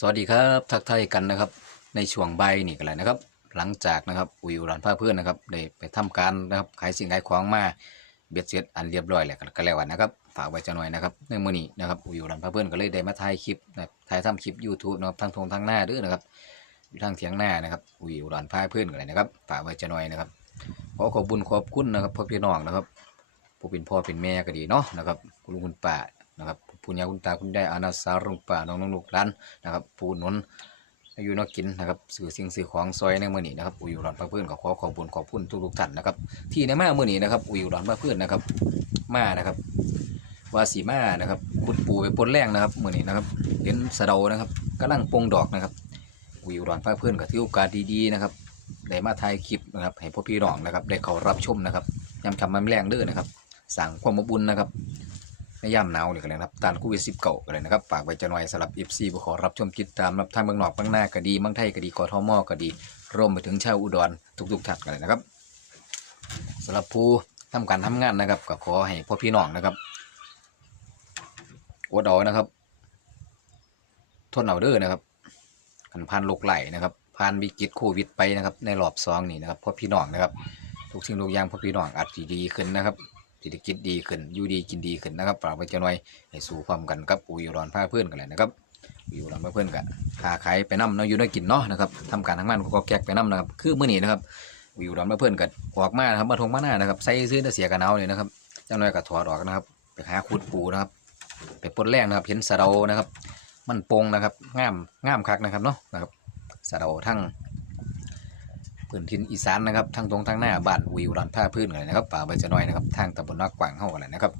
สวัสดีครับทักทายกันนะครับ ในช่วงใบนี่กันเลยนะครับ หลังจากนะครับอุยอุรานพาเพื่อนนะครับได้ไปทำการนะครับขายสิ่งขายของมาเบ็ดเสร็จอันเรียบร้อยแล้วก็แล้วกันนะครับฝากไว้จะหน่อยนะครับในมือนี้นะครับอุยอุรานพาเพื่อนก็เลยได้มาถ่ายคลิปนะถ่ายทำคลิป YouTube นะครับทั้งทงทั้งหน้าด้วยนะครับอยู่ทางเถียงหน้านะครับอุยอุรานพาเพื่อนกันเลยนะครับฝากไว้จะหน่อยนะครับขอขอบคุญขอบคุณนะครับพ่อพี่น้องนะครับผู้เป็นพ่อเป็นแม่ก็ดีเนาะนะครับคุณลุงคุณป้านะครับ คุณยาคุณตาคุณยายอาณาสาวลุงป้าน้องๆลูกหลานนะครับปูหนุนอายุนกกินนะครับสื่อสิ่งสื่อของซอยในมือนี้นะครับอุยร้อนพระเพื่อนก็ขอขอบคุญขอบคุณทุกๆท่านนะครับที่ในมามือนี้นะครับอุยร้อนพระเพื่อนนะครับมานะครับวาสีมานะครับคุณปูไปปนแรงนะครับมือนี้นะครับเห็นสะเดานะครับกำลังปงดอกนะครับอุยร้อนพระเพื่อนก็ถือโอกาสดีๆนะครับได้มาถ่ายคลิปนะครับให้พ่อพี่น้องนะครับได้เขารับชมนะครับยำทำมันแรงเด้อนะครับสั่งความบอุ่นนะครับ ในย่ำหนาวนี่กันเลยนะครับตานคูวิดสิบเก่ากันเลยนะครับฝากไว้จะหน่อยสำหรับเอฟซีผู้ขอรับชมติดตามรับทางเมืองนอกเมืองหน้าก็ดีเมืองไทยก็ดีกทอมอก็ดีรวมไปถึงชาวอุดรทุกๆท่านกันเลยนะครับสำหรับผู้ทำการทำงานนะครับก็ขอให้พ่อพี่น้องนะครับอดเอานะครับ ทนเอาเด้อนะครับกันผ่านโรคไหลนะครับผ่านวิกฤตโควิดไปนะครับในรอบสองนี่นะครับพ่อพี่น้องนะครับ ทุกสิ่งทุกอย่างพ่อพี่น้องอาจจะดีขึ้นนะครับ ศรษฐกิจดีขึ้นอยู่ดีกินดีขึ้นนะครับฝากไว้จะหน่อยให้สู่ความกันกับอุยร้อนผ้าเพื่อนกันเลยนะครับอุยร้อนผ้าเพื่อนกันค้าขายไปน้ำเนาะอยู่ได้กินเนาะนะครับทำการทำงานก็แกกไปน้ำนะครับคือเมื่อนี้นะครับอุยร้อนผ้าเพื่อนกันออกมานะครับมาทงมาหน้านะครับใส่ซื้อแต่เสียกันเอาเลยนะครับเจ้าหน่อยก็ถอดออกนะครับไปหาขุดปูนะครับไปปลดแรงนะครับเห็นสะเดานะครับ มันโปงนะครับง่ามง่ามคักนะครับเนาะนะครับสะเดาทั้ง พื้นทินอีสานนะครับทางตรงทางหน้าบ้านวิวรันผ้าพื้นกันเลยนะครับป่าใบจะน้อยนะครับทางตำบลนักกว่างเข้ากันเลยนะครับ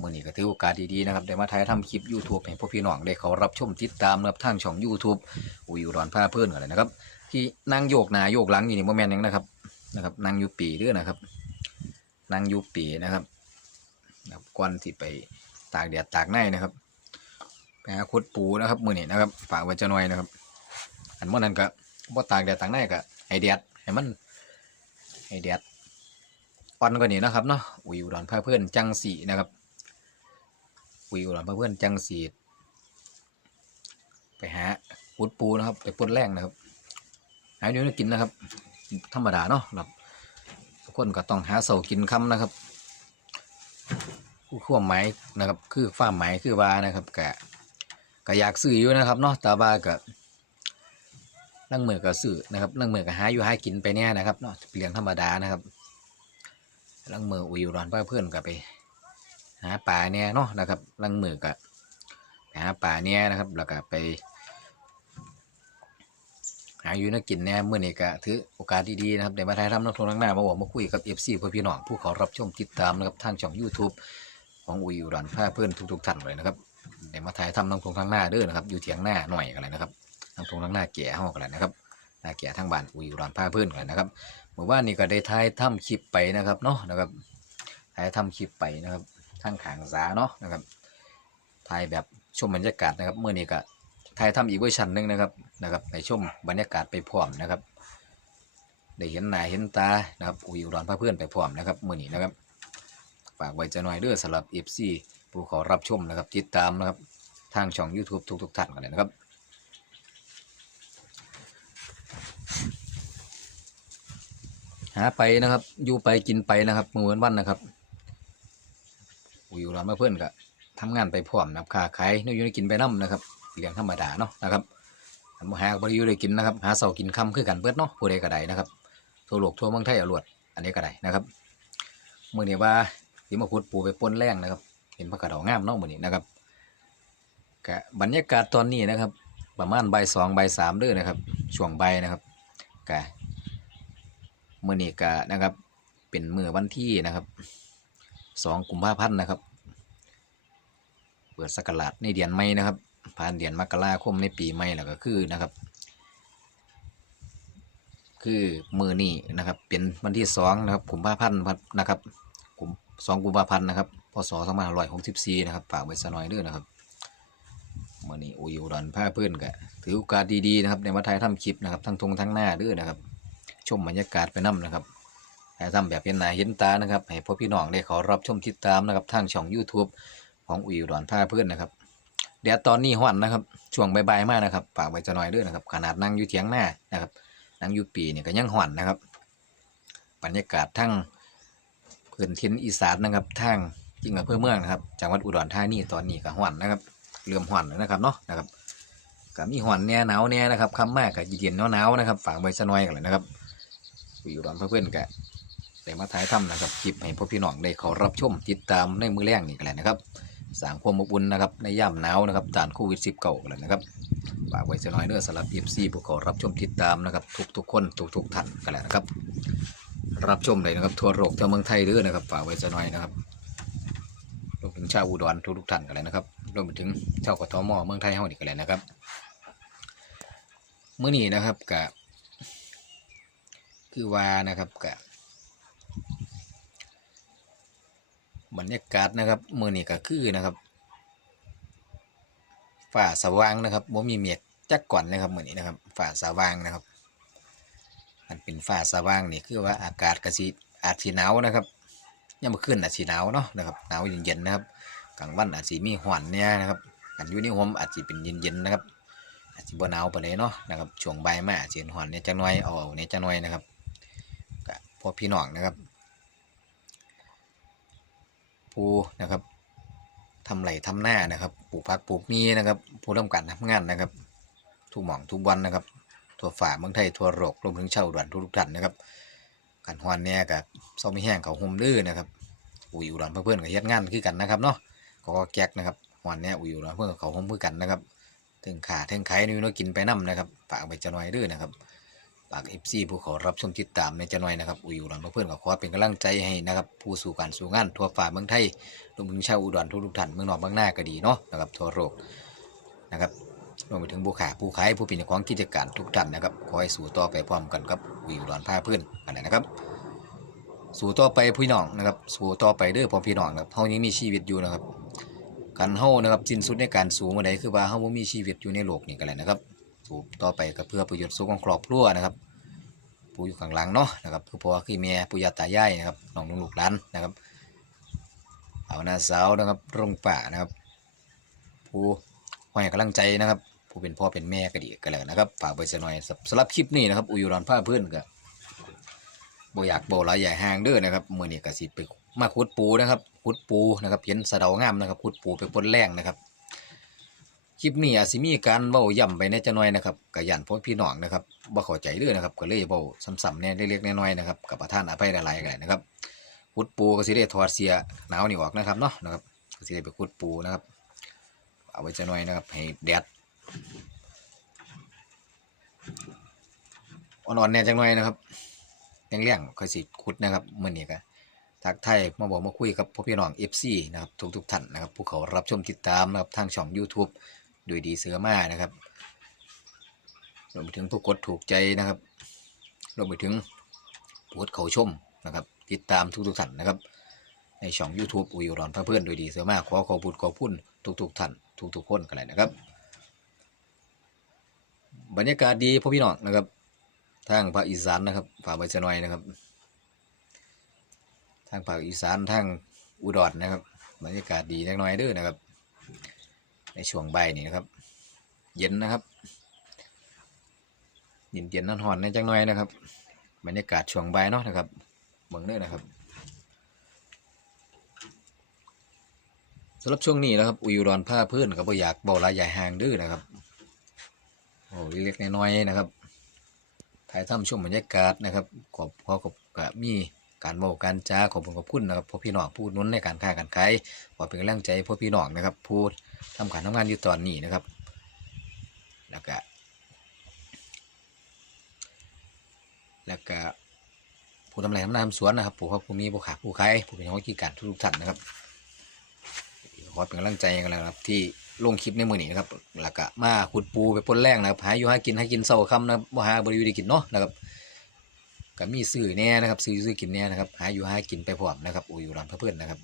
มื่อนี้ก็ถือโอกาสดีๆนะครับได้มาถ่ายทำคลิป YouTube ให้พวกพี่น้องได้เขารับชมติดตามนะครับทางช่อง YouTube วิวรันผ้าพื้นกันเลยนะครับ ที่นั่งโยกหนาโยกหลังอยู่นี่โมเมนต์ยังนะครับนะครับนั่งอยู่ปีเด้วยนะครับนั่งอยู่ปีนะครับนะครับก่อนที่ไปตากแดดตากในนะครับไปหาคุดปูนะครับมื่อนี้นะครับฝากไว้จะน้อยนะครับ อันเมื่อนั้นก็บ่ตากแดดตากในก็ให้แดด ให้มันให้แดดอ่อนกว่านี้นะครับเนาะอุยอุดรพาเพื่อนจังสีนะครับอุยอุดรพาเพื่อนจังสีไปหาปุดปูนะครับ ไปปุดแรงนะครับหาเดี๋ยวนี้กินนะครับ ธรรมดาเนาะครับทุกคนก็ต้องหาเสากินคำนะครับคู่ขั้วไม้นะครับ คือฟ้าไม้คือว่านะครับกะก็อยากซื้ออยู่นะครับเนาะแต่ว่าก็ นั่งเมือก็ซื้อนะครับนั่งเมือก็หาอยู่หากินไปเนี่ยนะครับเนาะเลี้ยงธรรมดานะครับนั่งเมืออุยร้อนเพื่อนก็ไป หาปลาเนี่ยเนาะนะครับนั่งเมือก็ไปหาปลาเนี่ยนะครับแล้วก็ไปหาอยู่นักกินเนี่ยเมื่อนี้ก็ถือโอกาสดีๆนะครับได้มาถ่ายทำนักทงนักหน้ามาบอกมาคุยกับเอฟซีเพื่อพี่น้องผู้เขารับชมติดตามนะครับทางช่อง YouTube ของอุยร้อนผ้าเพื่อนทุกๆท่านเลยนะครับได้มาถ่ายทำนักทงทั้งหน้าเด้อนะครับอยู่เถียงหน้าหน่อยกันเลยนะครับ ทางตรงทางหน้าแก่ห้องกันแหละนะครับหน้าแก่ทางบ้านอุยรอนผ้าพื่อนกันนะครับเมื่อวานนี้ก็ได้ถ่ายทำคลิปไปนะครับเนาะนะครับถ่ายทำคลิปไปนะครับทางขางสาเนาะนะครับถ่ายแบบชมบรรยากาศนะครับเมื่อนี้ก็ถ่ายทำอีกเวอร์ชันหนึ่งนะครับนะครับในชมบรรยากาศไปพร้อมนะครับได้เห็นหน้าเห็นตานะครับอุยรอนผ้าพื่อนไปพร้อมนะครับเมื่อนี้นะครับฝากไว้จะหน่อยเด้อสำหรับเอฟซีผู้ขอรับชมนะครับติดตามนะครับทางช่อง YouTube ทุกๆท่านกันเลยนะครับ หาไปนะครับ อยู่ไปกินไปนะครับมือวันวันนะครับอุยอยู่ร้านมาเพื่อนก็ทำงานไปพร้อมนะครับค้าขายนู่นอยู่ในกินไปน้ำนะครับเลี้ยงธรรมดาเนาะนะครับอันบ่หาบริยูได้กินนะครับ หาเสากินคำคือกันเบิดเนาะผู้ใดก็ได้นะครับทั่วโลกทั่วเมืองไทยอารวดอันนี้ก็ได้นะครับมื่อนี้ว่าที่มาขุดปูไปป้นแรงนะครับ เห็นพระกระดองงามเนาะมื่อนี้นะครับกะบรรยากาศตอนนี้นะครับ ประมาณใบสองใบสามเด้อนะครับ ช่วงใบนะครับกะ มื่อนี้กะนะครับ เป็นมือวันที่นะครับสองกุมภาพันธ์นะครับ เปิดสกราชในเดือนไม่นะครับ ผ่านเดือนมกราคมในปีใหม่แล้วก็คือนะครับ คือมือนี้นะครับ เป็นวันที่สองนะครับกุมภาพันธ์นะครับกุมสองกุมภาพันธ์นะครับพศสองพันห้าร้อยหกสิบสี่นะครับฝากไว้สหน่อยด้วยนะครับมื่อนี้อุยอุดรผ้าเพื่อนกะถือโอกาสดีๆนะครับในมาถ่ายทำคลิปนะครับทั้งทงทั้งหน้าด้วยนะครับ ชมบรรยากาศไปน้ำนะครับให้ทำแบบเห็นหน้าเห็นตานะครับ ให้พ่อพี่น้องได้ขอรับชมติดตามนะครับทางช่อง YouTube ของอุยอุดรผ้าเพื่อนนะครับแดดตอนนี้ฮ้อนนะครับ ช่วงบ่ายๆมากนะครับฝากไว้จะหน่อยด้วยนะครับ ขนาดนั่งอยู่เถียงหน้านะครับนั่งอยู่ปีนี่ก็ยังฮ้อนนะครับ บรรยากาศทั้งพื้นทินอีสานนะครับทางจริงอำเภอเมืองนะครับจังหวัดอุดรธานีตอนนี้ก็ฮ้อนนะครับเริ่มฮ้อนแล้วนะครับเนาะนะครับก็มีฮ้อนแน่หนาวแน่นะครับคำมากก็เย็นๆหนาวๆนะครับฝากไว้จะหน่อยกันเลยนะครับ อุดรเพื่อนๆก็ได้มาถ่ายทำนะครับคลิปให้พ่อพี่น้องได้เขารับชมติดตามในมือแรงนี่กันแหละนะครับสร้างความอบอุ่นนะครับในย่ำหนาวนะครับต้านโควิด -19 กันเลยนะครับฝากไว้จะน้อยเนื้อสำหรับ FC ผู้เขารับชมติดตามนะครับทุกๆคนทุกๆท่านกันแหละนะครับ รับชมเลยนะครับทั่วโลกทั่วเมืองไทยเด้อนะครับฝากไว้จะน้อยนะครับรวมถึงชาวอุดรทุกๆท่านกันเลยนะครับรวมไปถึงชาวกทมเมืองไทยเฮานี่กันเลยนะครับเมื่อนี้นะครับกะ คือว่านะครับกะบบรรยากาศนะครับมือนี้ก็คือนะครับฝ่าสว่างนะครับบ่มีเมฆจักก่อนนะครับมือนี้นะครับฝ่าสว่างนะครับมันเป็นฝ่าสว่างนี่คือว่าอากาศก็สิอาจสิหนาวนะครับยังมาขึ้นอาจสิหนาวเนาะนะครับหนาวเย็นๆนะครับกลางวันอาจสิมีหวันเนี่ยนะครับกันอยู่ในห่มอาจสิเป็นเย็นๆนะครับอาจสิบ่หนาวไปานใดเนาะนะครับช่วงใบ่ายมาอาจสิเห็นหวันเนี่ยจักหน่อยเอาเอาเนี่ยจักหน่อยนะครับ พ่อพี่น้องนะครับผู้นะครับทำไรทำหน้านะครับปลูกผักปลูกมีนะครับ ผู้ทำการทำงานนะครับ ทุกหม่องทุกวันนะครับทั่วฝ่าเมืองไทยทั่วโลกรวมถึงชาวอุดรทุกท่านนะครับการฮอนเนี่ยกับซ้อมไม่แห้งเขาห่มดื้อนะครับอุยอุดรเพื่อนๆกับเฮ็ดงานคือกันนะครับเนาะก็แก๊กนะครับฮอนเนี่ยอุยอุดรเพื่อนกับเขาห่มคือกันนะครับถึงขาถึงไข่นี่เนาะกินไปน้ำนะครับฝากไปจะน้อยดื้อนะครับ ฝากเอฟซีผู้ขอรับชมติดตามในจะน่อยนะครับอุยอุดรเพื่อนๆก็ขอเป็นกำลังใจให้นะครับผู้สู่การสู่งานทั่วฝ่าเมืองไทยรวมถึงชาวอุดรทุกๆท่านเมืองนอกเมืองหน้าก็ดีเนาะนะครับทั่วโลกนะครับรวมไปถึงผู้ขาผู้ขายผู้เป็นของกิจการทุกท่านนะครับขอให้สู่ต่อไปพร้อมกันครับอุยอุดรพาเพื่อนกันนะครับ สู่ต่อไปพี่น้องนะครับ สู่ต่อไปเด้อพ่อพี่น้องนะครับเฮายังมีชีวิตอยู่นะครับการเฮานะครับสิ้นสุดในการสู่เมื่อใดคือว่าเฮาบ่มีชีวิตอยู่ในโลกนี้กันแหละนะครับ สู่ต่อไปก็เพื่อประโยชน์สุขของครอบครัวนะครับผู้อยู่ข้างหลังเนาะนะครับคือพ่อคือแม่ปู่ย่าตายายนะครับน้องลูกหลานนะครับเอาหน้าสาวนะครับรงป่านะครับผู้ให้กำลังใจนะครับ ผู้เป็นพ่อเป็นแม่ก็ดีก็แล้วนะครับฝากไปสักหน่อยสำหรับคลิปนี้นะครับอุยรอนผ้าเพื่อนก็บ่อยากโบหลายใหญ่ห่างเด้อนะครับมื้อนี้ก็สิไปมาขุดปูนะครับขุดปูนะครับเห็นสะเดางามนะครับขุดปูไปปนแรงนะครับ ลิปนี้อาจสิมีการเว้าย่ำไปในจักหน่อยนะครับกะยันพ่อพี่น้องนะครับบ่เข้าใจเลยนะครับก็เลยเว้าซ้ำๆแน่เล็กๆน้อยๆนะครับกับประธานอภัยหลายๆกันนะครับขุดปูก็สิได้ถอดเสียหนาวนี่ออกนะครับเนาะนะครับก็สิได้ไปขุดปูนะครับ เอาไว้จักหน่อยนะครับให้แดดอ่อนๆแน่จักหน่อยนะครับเลี่ยงๆค่อยสิขุดนะครับมื้อนี้ก็ทักไทยมาบอกมาคุยกับพ่อพี่น้อง FC นะครับทุกๆท่านนะครับผู้เขารับชมติดตามนะครับทางช่อง YouTube โดยดีเสือมานะครับรวมไปถึงผู้กดถูกใจนะครับรวมไปถึงผู้กดเขาชมนะครับ ติดตามทุกๆท่านนะครับ ในช่อง YouTube อุยรอนพระเพื่อนโดยดีเสือมาขอขอบคุณขอบคุณทุกๆท่านทุกๆคนกันเลยนะครับ บรรยากาศดีพ่อพี่น้องนะครับทางภาคอีสานนะครับฝากไว้จะหน่อยนะครับ ทางภาคอีสานทางอุดรนะครับบรรยากาศดีเล็กน้อยเด้อนะครับ ในช่วงใบนี่นะครับ เย็นนะครับเย็นเย็นๆนอนในจังหน่อยนะครับบรรยากาศช่วงใบเนาะนะครับเมืองเด้อนะครับสำหรับช่วงนี้นะครับ อุยรอนผ้าพื่นกับอยากเบาลายใหญ่ห่างเด้อนะครับโอ้เล็กๆน้อยๆนะครับถ่ายทำช่วงบรรยากาศนะครับขอบขอขอบกับมีการเบาการจ้าขอบคุณขอบคุณนะครับพ่อพี่น้องพูดนุ้นในการค้าการขายขอเป็นกำลังใจพ่อพี่น้องนะครับพูด ทำการทำงานอยู่ตอนนี้นะครับ แล้วก็แล้วก็ผู้ทำไรทำนาทำสวนนะครับผู้เขาผู้มีผู้ขาผู้ขายผู้เป็นหัวกิจการทุกท่านนะครับขอเป็นกำลังใจกันแล้วนะครับ ที่ลงคลิปในมือนี้นะครับแล้วก็มาขุดปูไปปนแรงนะครับหาอยู่หากินให้กินเศร้าคำนะบ่หาบริวได้กินเนาะนะครับก็มีซื้อแน่นะครับซื้อซื้อกินแน่นะครับหาอยู่หากินไปพร้อมนะครับโอ้อยู่รำเพื่อนนะครับ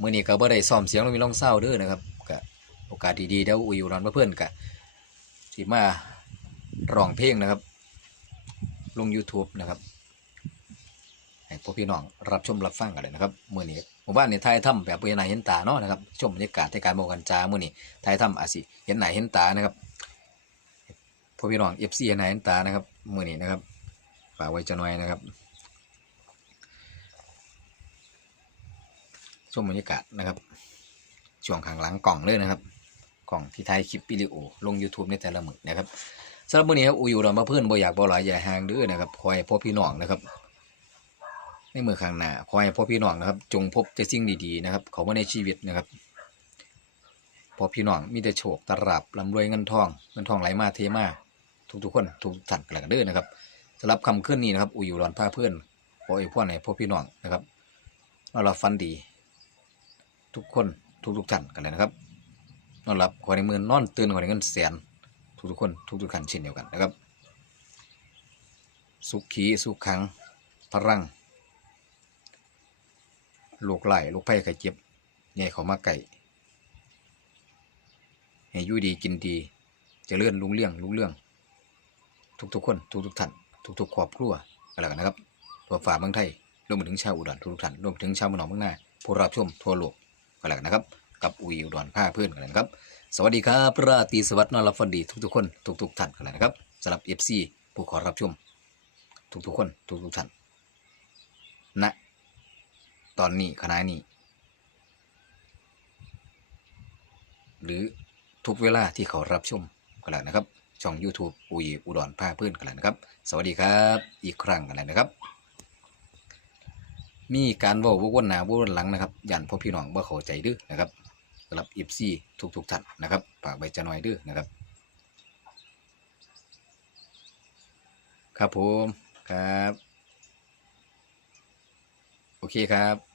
มือนี้ก็บ่ได้ซ้อมเสียงลงมีลองเศร้าเด้อนะครับ โอกาสดีๆเดี๋ยวอุยอยู่รำเพื่อนๆก็ที่มาร้องเพลงนะครับ ลง YouTube นะครับให้พวกพี่น้องรับชมรับฟังกันเลยนะครับเมื่อนี้หมู่บ้านนี่ถ่ายทำแบบเห็นหน้าเห็นตาเนาะนะครับชมบรรยากาศในการบอกกันจามื้อนี้ถ่ายทำอาจสิเห็นหน้าเห็นตานะครับพ่อพี่น้อง FC เห็นหน้าเห็นตานะครับมื้อนี้นะครับฝากไว้จะหน่อยนะครับชมบรรยากาศนะครับช่วงข้างหลังกล่องเลยนะครับ ล่องที่ถ่ายคลิปวิดีโอลง YouTube ในแต่ละมือนะครับสำหรับมื้อนี้ครับอูอยู่เรามาเพื่อนบ่อยากบ่หลายอย่าห่างเด้อนะครับคอยพ่อพี่น้องนะครับในมือข้างหน้าขอให้พ่อพี่น้องนะครับ จงพบแต่สิ่งดีๆนะครับ เขามาในชีวิตนะครับพ่อพี่น้องมีแต่โชคตราบลำรวยเงินทองเงินทองไหลมาเทมาทุกๆคนทุกท่านกันกันเด้อนะครับสำหรับคำขึ้นนี้นะครับอุยอยู่ร้อนผ้าเพื่อนขอให้พ่อในพ่อพี่น้องนะครับนอนรับฟันดี ทุกคนทุกๆท่านกันเลยนะครับ นอนรับขอในมือนอนตื่นขอในเงินแสนทุกๆคนทุกๆท่านเช่นเดียวกันนะครับ สุขีสุขขังพรังลูกไหลลูกไผ่ไข่เจ็บใหญ่เขามาไก่ให้ยู่ดีกินดีเจะเลื่อนลุงเลี้ยงลุงเรื่อง ทุกๆคน ทุกทุกท่านทุกๆครอบครัวกันแล้วกันนะครับทั่วฝ่าเมืองไทยรวมไปถึงชาวอุดรทุกๆท่านรวมไปถึงชาวมืองหนองเมืองนาผู้รับชมทั่วโลกกันแล้วกันนะครับ กับอุยอุดรผ้าเพื่อนกันเลยนะครับ สวัสดีครับราตรีสวัสดิ์นอนรับฝันดีทุกๆคน ทุกๆท่านกันเลยนะครับสำหรับเอฟซีผู้ขอรับชม ทุกๆคน ทุกๆท่านณตอนนี้ขณะนี้ หรือทุกเวลาที่เขารับชมกันแล้วนะครับ ช่อง YouTube อุยอุดรผ้าเพื่อนกันแล้วนะครับ สวัสดีครับอีกครั้งกันแล้วนะครับ มีการว้าวกวนหน้าวนหลังนะครับยันพ่อพี่น้องว่าเข้าใจดื้อนะครับ สำหรับอีฟซีทุกทุกๆท่านนะครับฝากใบจะน้อยดื้อนะครับ ครับผมครับ โอเคครับ